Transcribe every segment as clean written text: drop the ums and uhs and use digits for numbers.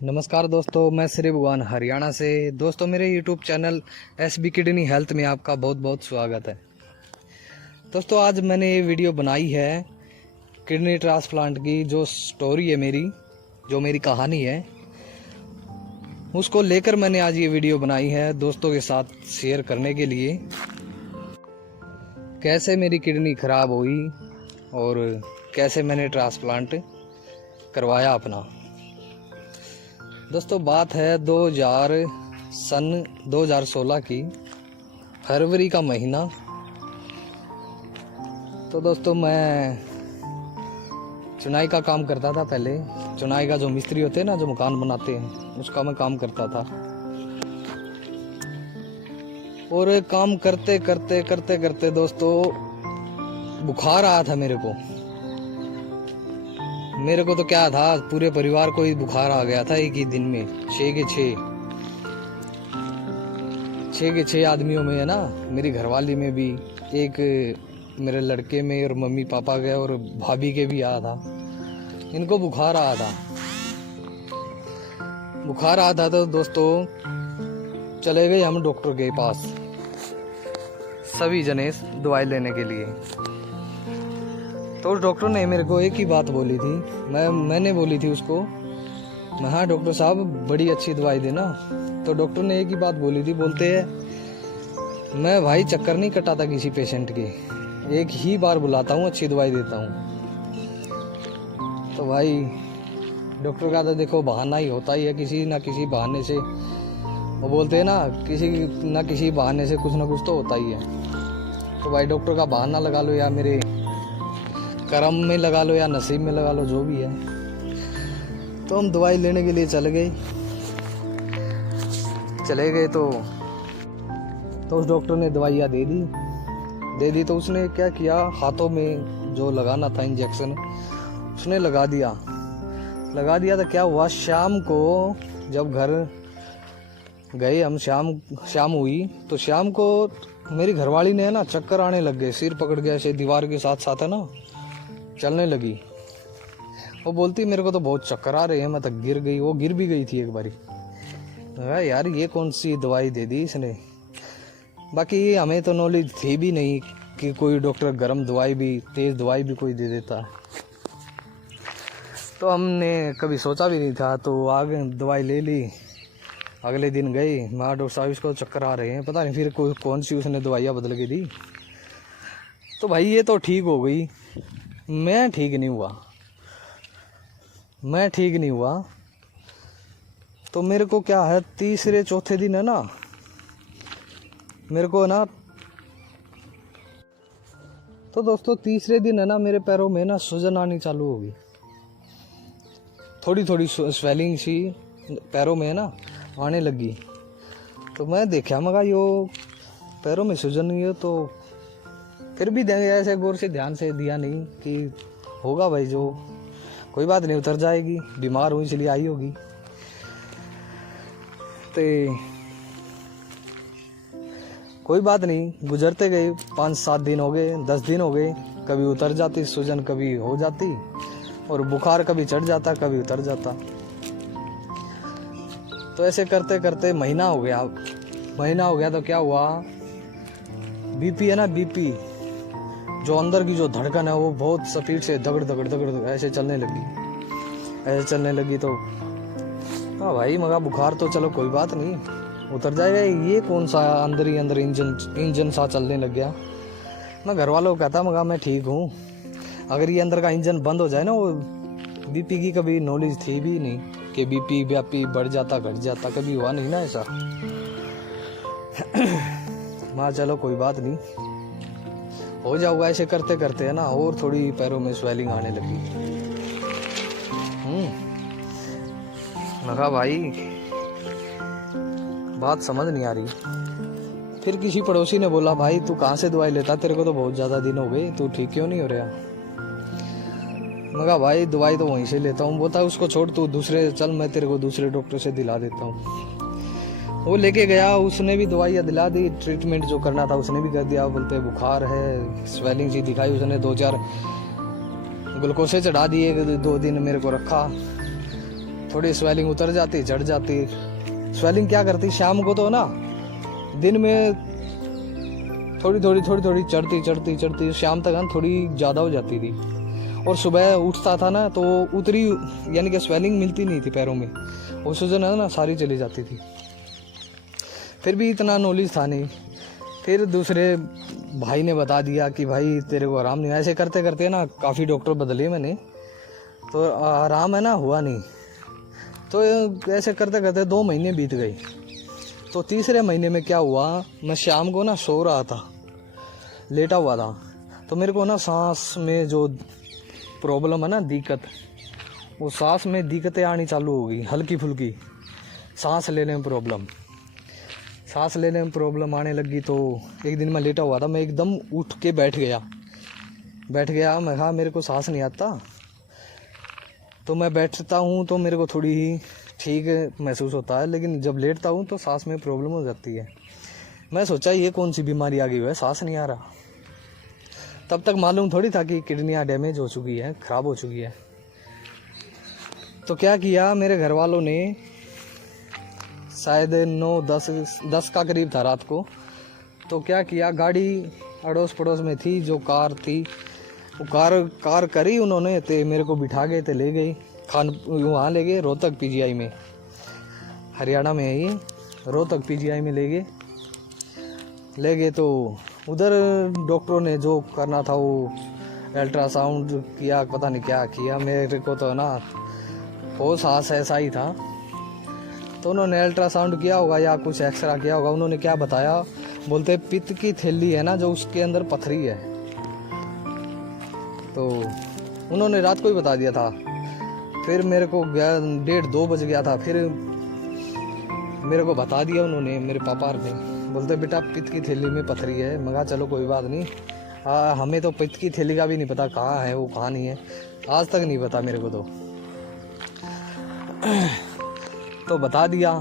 नमस्कार दोस्तों, मैं श्री भगवान हरियाणा से। दोस्तों, मेरे YouTube channel SB kidney health में आपका बहुत बहुत स्वागत है। दोस्तों, आज मैंने ये वीडियो बनाई है किडनी ट्रांसप्लांट की। जो स्टोरी है मेरी, जो मेरी कहानी है, उसको लेकर मैंने आज ये वीडियो बनाई है दोस्तों के साथ शेयर करने के लिए। कैसे मेरी किडनी खराब हुई और कैसे मैंने ट्रांसप्लांट करवाया अपना। दोस्तों, बात है 2016 की, फरवरी का महीना। तो दोस्तों, मैं चुनाई का काम करता था पहले। चुनाई का जो मिस्त्री होते हैं ना, जो मकान बनाते हैं, उसका मैं काम करता था। और काम करते करते दोस्तों बुखार आया था मेरे को तो क्या था, पूरे परिवार को ही बुखार आ गया था एक ही दिन में। 6 के 6 आदमियों में है ना, मेरी घरवाली में भी, एक मेरे लड़के में और मम्मी पापा के और भाभी के भी आया था। इनको बुखार आया था तो दोस्तों चले गए हम डॉक्टर के पास, सभी जने दवाई लेने के लिए। तो डॉक्टर ने मेरे को एक ही बात बोली थी, मैंने बोली थी उसको, मैं हाँ डॉक्टर साहब बड़ी अच्छी दवाई देना। तो डॉक्टर ने एक ही बात बोली थी, बोलते हैं मैं भाई चक्कर नहीं कटाता किसी पेशेंट के, एक ही बार बुलाता हूँ, अच्छी दवाई देता हूँ। तो भाई डॉक्टर का तो देखो बहाना ही होता ही है, किसी ना किसी बहाने से। वो बोलते हैं ना, किसी ना किसी बहाने से कुछ ना कुछ तो होता ही है। तो भाई डॉक्टर का बहाना लगा लो, या मेरे कर्म में लगा लो, या नसीब में लगा लो, जो भी है। तो हम दवाई लेने के लिए चले गए तो उस डॉक्टर ने दवाइयाँ दे दी। तो उसने क्या किया, हाथों में जो लगाना था इंजेक्शन, उसने लगा दिया। तो क्या हुआ, शाम को जब घर गए हम, शाम हुई तो शाम को मेरी घरवाली ने है ना चक्कर आने लग गए, सिर पकड़ गया ऐसे, दीवार के साथ है ना चलने लगी। वो बोलती मेरे को तो बहुत चक्कर आ रहे हैं, मैं तो गिर गई। वो गिर भी गई थी एक बारी। यार ये कौन सी दवाई दे दी इसने। बाकी हमें तो नॉलेज थी भी नहीं कि कोई डॉक्टर गर्म दवाई भी, तेज दवाई भी कोई दे देता है। तो हमने कभी सोचा भी नहीं था। तो आगे दवाई ले ली, अगले दिन गए, मैं डॉक्टर साहब इसको चक्कर आ रहे हैं, पता नहीं फिर कौन सी उसने दवाइयाँ बदल के दी। तो भाई ये तो ठीक हो गई, मैं ठीक नहीं हुआ। तो मेरे को क्या है, तीसरे चौथे दिन है ना, मेरे को ना, तो दोस्तों तीसरे दिन है ना, मेरे पैरों में ना सूजन आनी चालू हो गई। थोड़ी स्वेलिंग सी पैरों में है ना आने लगी। तो मैं देखा, मगा यो पैरों में सूजन नहीं है। तो फिर भी ऐसे गौर से ध्यान से दिया नहीं कि होगा भाई, जो कोई बात नहीं, उतर जाएगी, बीमार हूँ इसलिए आई होगी। तो कोई बात नहीं, गुजरते गए, 5-7 दिन हो गए, 10 दिन हो गए, कभी उतर जाती सूजन, कभी हो जाती, और बुखार कभी चढ़ जाता, कभी उतर जाता। तो ऐसे करते करते महीना हो गया। तो क्या हुआ, बीपी है ना, बीपी जो अंदर की जो धड़कन है, वो बहुत स्पीड से दगड़ ऐसे चलने लगी। तो हाँ भाई, मगा बुखार तो चलो कोई बात नहीं, उतर जाएगा। ये कौन सा अंदर ही अंदर इंजन सा चलने लग गया। मैं घर वालों को कहता, मगा मैं ठीक हूँ, अगर ये अंदर का इंजन बंद हो जाए ना, वो बीपी की कभी नॉलेज थी भी नहीं कि बीपी बढ़ जाता घट जाता, कभी हुआ नहीं ना ऐसा। माँ चलो कोई बात नहीं, हो जाऊगा। ऐसे करते करते है ना, और थोड़ी पैरों में स्वेलिंग आने लगी। लगा भाई बात समझ नहीं आ रही। फिर किसी पड़ोसी ने बोला, भाई तू कहाँ से दवाई लेता, तेरे को तो बहुत ज़्यादा दिन हो गए, तू ठीक क्यों नहीं हो रहा। मगा भाई दवाई तो वहीं से लेता हूँ। बोलता उसको छोड़, तू दूसरे चल, मैं तेरे को दूसरे डॉक्टर से दिला देता हूँ। वो लेके गया, उसने भी दवाइयाँ दिला दी, ट्रीटमेंट जो करना था उसने भी कर दिया। बोलते बुखार है, स्वेलिंग सी दिखाई, उसने 2-4 ग्लूकोसे चढ़ा दिए, 2 दिन मेरे को रखा। थोड़ी स्वेलिंग उतर जाती, चढ़ जाती। स्वेलिंग क्या करती, शाम को तो ना दिन में थोड़ी थोड़ी चढ़ती, शाम तक ना थोड़ी ज़्यादा हो जाती थी। और सुबह उठता था ना तो उतरी, यानी कि स्वेलिंग मिलती नहीं थी पैरों में, वो सूजन है ना सारी चली जाती थी। फिर भी इतना नॉलेज था नहीं। फिर दूसरे भाई ने बता दिया कि भाई तेरे को आराम नहीं। ऐसे करते करते ना काफ़ी डॉक्टर बदले मैंने, तो आराम है ना हुआ नहीं। तो ऐसे करते करते 2 महीने बीत गए। तो तीसरे महीने में क्या हुआ, मैं शाम को ना सो रहा था, लेटा हुआ था, तो मेरे को ना सांस में जो प्रॉब्लम है ना, दिक्कत, वो सांस में दिक्कतें आनी चालू हो गई, हल्की फुल्की सांस लेने में प्रॉब्लम आने लगी। तो एक दिन मैं लेटा हुआ था, मैं एकदम उठ के बैठ गया। मैं कहा मेरे को सांस नहीं आता। तो मैं बैठता हूँ तो मेरे को थोड़ी ही ठीक महसूस होता है, लेकिन जब लेटता हूँ तो सांस में प्रॉब्लम हो जाती है। मैं सोचा ये कौन सी बीमारी आ गई है, सांस नहीं आ रहा। तब तक मालूम थोड़ी था कि किडनियाँ डैमेज हो चुकी है, ख़राब हो चुकी है। तो क्या किया मेरे घर वालों ने, शायद 9-10 का करीब था रात को, तो क्या किया, गाड़ी अड़ोस पड़ोस में थी जो कार थी, वो कार करी उन्होंने, तो मेरे को बिठा गए, तो ले गई वहाँ ले गए रोहतक पीजीआई में, हरियाणा में है ये, रोहतक पीजीआई में ले गए। तो उधर डॉक्टरों ने जो करना था वो अल्ट्रासाउंड किया, पता नहीं क्या किया, मेरे को तो ना होश आस ऐसा ही था। तो उन्होंने अल्ट्रासाउंड किया होगा या कुछ एक्सरा किया होगा। उन्होंने क्या बताया, बोलते पित्त की थैली है ना जो, उसके अंदर पथरी है। तो उन्होंने रात को ही बता दिया था। फिर मेरे को 1:30-2 बज गया था, फिर मेरे को बता दिया उन्होंने, मेरे पापा ने, बोलते बेटा पित्त की थैली में पथरी है। मैं कहा चलो कोई बात नहीं, हमें तो पित्त की थैली का भी नहीं पता कहाँ है वो, कहाँ नहीं है, आज तक नहीं पता मेरे को। तो बता दिया,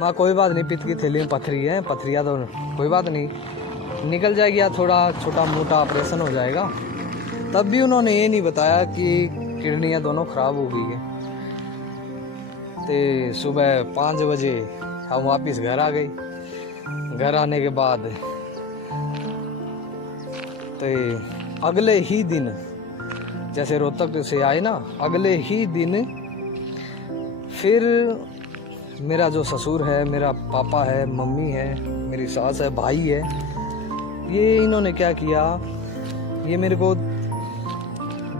मैं कोई बात नहीं, पित्त की थैली में पथरी है, पथरिया तो कोई बात नहीं, निकल जाएगी, या थोड़ा छोटा मोटा ऑपरेशन हो जाएगा। तब भी उन्होंने ये नहीं बताया कि किडनियाँ दोनों ख़राब हो गई है। तो सुबह 5 बजे हम वापस घर आ गए। घर आने के बाद तो अगले ही दिन, जैसे रोहतक से आए ना, अगले ही दिन फिर मेरा जो ससुर है, मेरा पापा है, मम्मी है, मेरी सास है, भाई है, ये इन्होंने क्या किया, ये मेरे को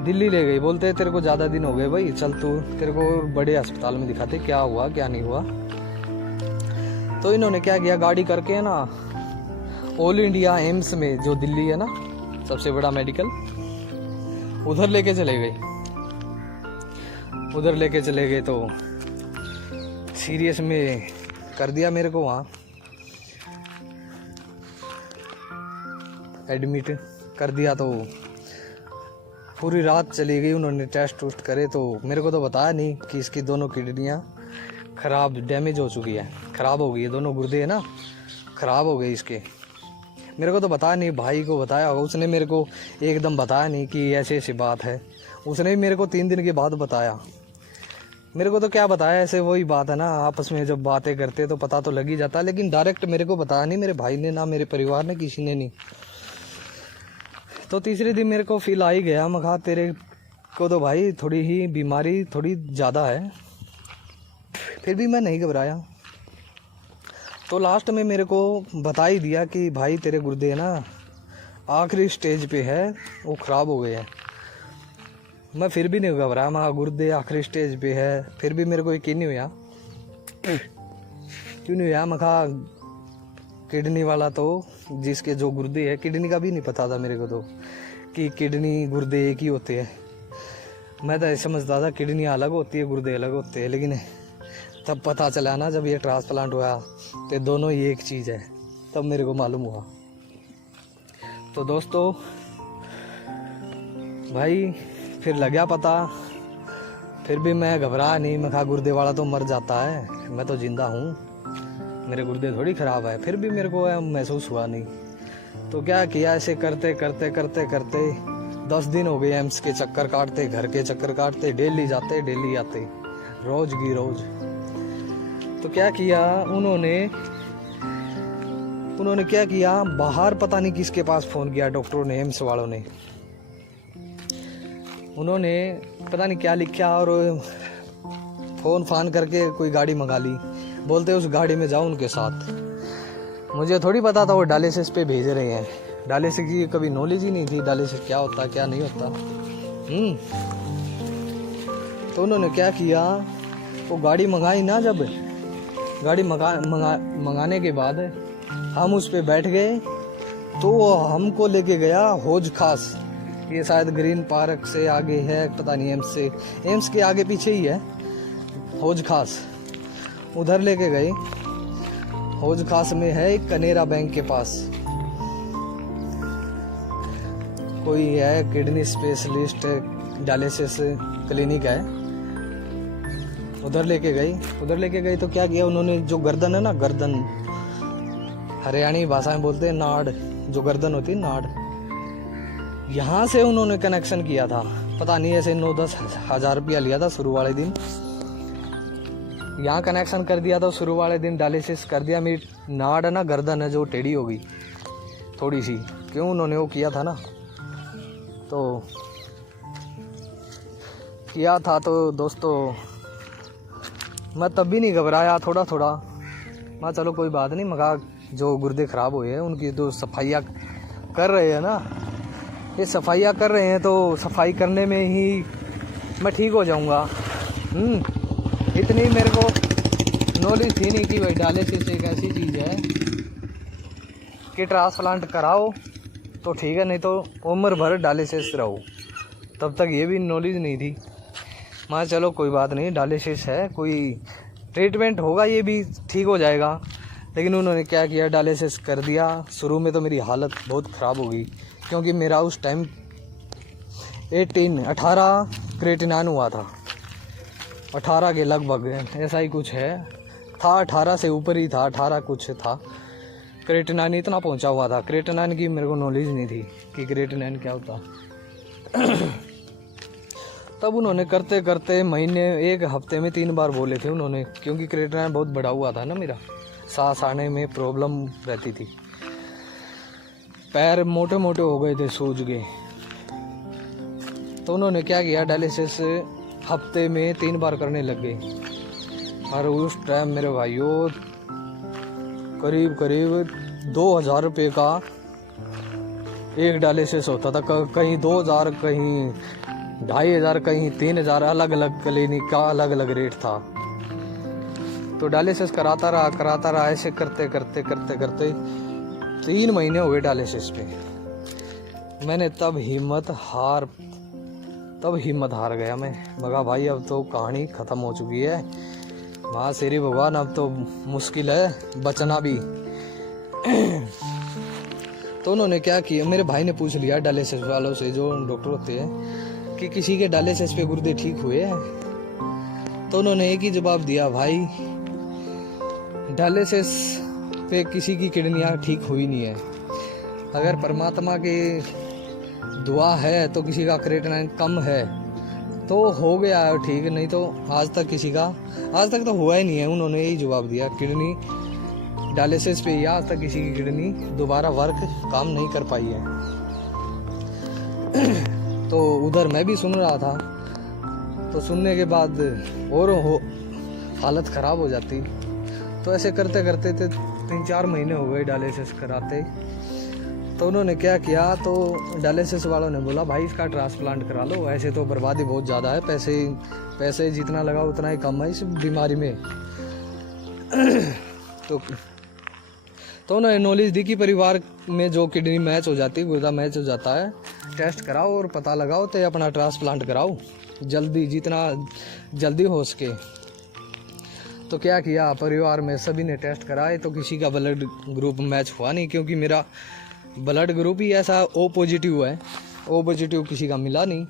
दिल्ली ले गई। बोलते तेरे को ज़्यादा दिन हो गए भाई, चल तू, तेरे को बड़े अस्पताल में दिखाते क्या हुआ क्या नहीं हुआ। तो इन्होंने क्या किया, गाड़ी करके ना ऑल इंडिया एम्स में जो दिल्ली है ना सबसे बड़ा मेडिकल, उधर लेके चले गए। तो सीरियस में कर दिया मेरे को, वहाँ एडमिट कर दिया। तो पूरी रात चली गई, उन्होंने टेस्ट टूस्ट करे। तो मेरे को तो बताया नहीं कि इसकी दोनों किडनियाँ ख़राब, डैमेज हो चुकी है, ख़राब हो गई है, दोनों गुर्दे है ना ख़राब हो गए इसके। मेरे को तो बताया नहीं, भाई को बताया होगा, उसने मेरे को एकदम बताया नहीं कि ऐसी ऐसी बात है। उसने भी मेरे को 3 दिन के बाद बताया। मेरे को तो क्या बताया, ऐसे वही बात है ना, आपस में जब बातें करते तो पता तो लग ही जाता, लेकिन डायरेक्ट मेरे को बताया नहीं, मेरे भाई ने ना मेरे परिवार ने, किसी ने नहीं। तो तीसरे दिन मेरे को फील आ ही गया, मैं कहा तेरे को तो भाई थोड़ी ही बीमारी थोड़ी ज़्यादा है। फिर भी मैं नहीं घबराया। तो लास्ट में मेरे को बता ही दिया कि भाई तेरे गुर्दे ना आखिरी स्टेज पे है, वो ख़राब हो गए हैं। मैं फिर भी नहीं घबराया, मैं गुर्दे आखिरी स्टेज पे है, फिर भी मेरे को यकीन नहीं हुआ। क्यों नहीं हुआ, मैं कहा किडनी वाला तो जिसके जो गुर्दे है, किडनी का भी नहीं पता था मेरे को तो कि किडनी गुर्दे एक ही होते हैं। मैं तो ऐसे समझता था किडनी अलग होती है, गुर्दे अलग होते हैं, लेकिन तब पता चला ना जब ये ट्रांसप्लांट हुआ तो दोनों ही एक चीज़ है, तब मेरे को मालूम हुआ। तो दोस्तों भाई फिर लगा पता, फिर भी मैं घबरा नहीं। मैं कहा गुर्दे वाला तो मर जाता है, मैं तो जिंदा हूँ, मेरे गुर्दे थोड़ी ख़राब है। फिर भी मेरे को महसूस हुआ नहीं। तो क्या किया, ऐसे करते करते 10 दिन हो गए एम्स के चक्कर काटते, घर के चक्कर काटते, डेली जाते डेली आते, रोज की रोज। तो क्या किया उन्होंने क्या किया, बाहर पता नहीं किसके पास फ़ोन किया डॉक्टरों ने, एम्स वालों ने। उन्होंने पता नहीं क्या लिखा और फ़ोन फान करके कोई गाड़ी मंगा ली, बोलते उस गाड़ी में जाओ उनके साथ। मुझे थोड़ी पता था वो डायलिसिस पे भेज रहे हैं। डायलिसिस की कभी नॉलेज ही नहीं थी, डायलिसिस क्या होता क्या नहीं होता। तो उन्होंने क्या किया, वो गाड़ी मंगाई ना, जब गाड़ी मंगाने के बाद हम उस पे बैठ गए तो वो हमको लेके गया हौज खास। ये शायद ग्रीन पार्क से आगे है, पता नहीं, एम्स के आगे पीछे ही है हौज खास। उधर लेके गए। हौज खास में है एक कनेरा बैंक के पास कोई है, किडनी स्पेशलिस्ट डायलिसिस क्लिनिक है। उधर लेके गई तो क्या किया उन्होंने, जो गर्दन है ना, गर्दन हरियाणी भाषा में बोलते हैं नाड़, जो गर्दन होती है नाड़, यहाँ से उन्होंने कनेक्शन किया था। पता नहीं ऐसे 9-10 हज़ार रुपया लिया था शुरू वाले दिन। यहाँ कनेक्शन कर दिया था शुरू वाले दिन, डायलिसिस कर दिया। मेरी नाड़ है ना, गर्दन है जो टेढ़ी हो गई थोड़ी सी, क्यों उन्होंने वो किया था ना, तो किया था। तो दोस्तों मैं तब भी नहीं घबराया, थोड़ा मैं चलो कोई बात नहीं, मगा जो गुर्दे ख़राब हुए हैं उनकी तो सफाइयाँ कर रहे हैं ना, ये सफाइयाँ कर रहे हैं, तो सफाई करने में ही मैं ठीक हो जाऊँगा। इतनी मेरे को नॉलेज थी नहीं कि भाई डायलिसिस एक ऐसी चीज़ है कि ट्रांसप्लांट कराओ तो ठीक है, नहीं तो उम्र भर डायलिसिस रहो। तब तक ये भी नॉलेज नहीं थी। मैं चलो कोई बात नहीं, डायलिसिस है, कोई ट्रीटमेंट होगा, ये भी ठीक हो जाएगा। लेकिन उन्होंने क्या किया, डायलिसिस कर दिया। शुरू में तो मेरी हालत बहुत ख़राब हो गई, क्योंकि मेरा उस टाइम 18 क्रेटिनाइन हुआ था, 18 के लगभग ऐसा ही कुछ है था, 18 से ऊपर ही था, 18 कुछ था। क्रेटिनाइन इतना पहुंचा हुआ था। क्रेटिनाइन की मेरे को नॉलेज नहीं थी कि क्रेटिनाइन क्या होता। तब उन्होंने करते करते महीने, एक हफ्ते में 3 बार बोले थे उन्होंने, क्योंकि क्रेटिनाइन बहुत बढ़ा हुआ था ना मेरा, सांस आने में प्रॉब्लम रहती थी, पैर मोटे मोटे हो गए थे, सूज गए। तो उन्होंने क्या किया, डायलिसिस हफ्ते में 3 बार करने लग गए। और उस टाइम मेरे भाइयों करीब 2000 रुपये का एक डायलिसिस होता था। कहीं 2000, कहीं 2500, कहीं 3000, अलग अलग क्लिनिक का अलग अलग रेट था। तो डायलिसिस कराता रहा, ऐसे करते करते 3 महीने हो गए डायलिसिस पे। मैंने तब हिम्मत हार गया मैं, मगा भाई अब तो कहानी ख़त्म हो चुकी है, माँ श्री भगवान, अब तो मुश्किल है बचना भी। तो उन्होंने क्या किया, मेरे भाई ने पूछ लिया डायलिसिस वालों से, जो डॉक्टर होते हैं, कि किसी के डायलिसिस पे गुर्दे ठीक हुए हैं। तो उन्होंने एक ही जवाब दिया, भाई डायलिसिस पे किसी की किडनियाँ ठीक हुई नहीं है। अगर परमात्मा की दुआ है तो किसी का क्रेटिनाइन कम है तो हो गया है ठीक, नहीं तो आज तक तो हुआ ही नहीं है। उन्होंने यही जवाब दिया, किडनी डायलिसिस पे आज तक किसी की किडनी दोबारा वर्क काम नहीं कर पाई है। तो उधर मैं भी सुन रहा था, तो सुनने के बाद और हालत ख़राब हो जाती। तो ऐसे करते करते 3-4 महीने हो गए डायलिसिस कराते। तो उन्होंने क्या किया, तो डायलिसिस वालों ने बोला, भाई इसका ट्रांसप्लांट करा लो, ऐसे तो बर्बादी बहुत ज़्यादा है, पैसे जितना लगा उतना ही कम है इस बीमारी में। तो उन्होंने नॉलेज दी कि परिवार में जो किडनी मैच हो जाती है, गुर्दा मैच हो जाता है, टेस्ट कराओ और पता लगाओ तो अपना ट्रांसप्लांट कराओ जल्दी, जितना जल्दी हो सके। तो क्या किया, परिवार में सभी ने टेस्ट कराए, तो किसी का ब्लड ग्रुप मैच हुआ नहीं, क्योंकि मेरा ब्लड ग्रुप ही ऐसा O पॉजिटिव है। O पॉजिटिव किसी का मिला नहीं,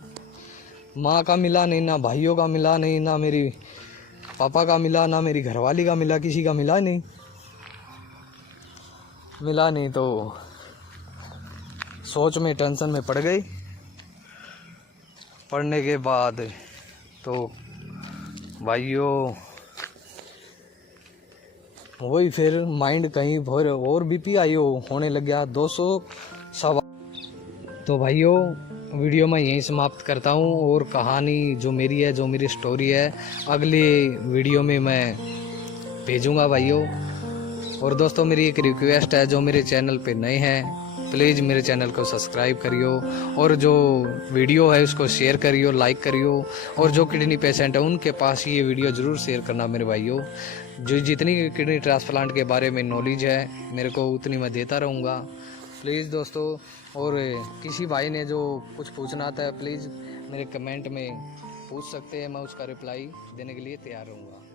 माँ का मिला नहीं, ना भाइयों का मिला नहीं, ना मेरी पापा का मिला, ना मेरी घरवाली का मिला, किसी का मिला नहीं। तो सोच में, टेंशन में पड़ गई। पढ़ने के बाद तो भाइयों वही फिर माइंड कहीं और बीपी आई होने लग गया 200 सवा। तो भाइयों वीडियो मैं यहीं समाप्त करता हूँ, और कहानी जो मेरी है, जो मेरी स्टोरी है, अगले वीडियो में मैं भेजूंगा भाइयों। और दोस्तों मेरी एक रिक्वेस्ट है, जो मेरे चैनल पे नए हैं प्लीज़ मेरे चैनल को सब्सक्राइब करियो, और जो वीडियो है उसको शेयर करियो, लाइक करियो, और जो किडनी पेशेंट है उनके पास ये वीडियो ज़रूर शेयर करना मेरे भाइयों। जो जितनी किडनी ट्रांसप्लांट के बारे में नॉलेज है मेरे को उतनी मैं देता रहूँगा प्लीज़ दोस्तों। और किसी भाई ने जो कुछ पूछना था प्लीज़ मेरे कमेंट में पूछ सकते हैं, मैं उसका रिप्लाई देने के लिए तैयार रहूँगा।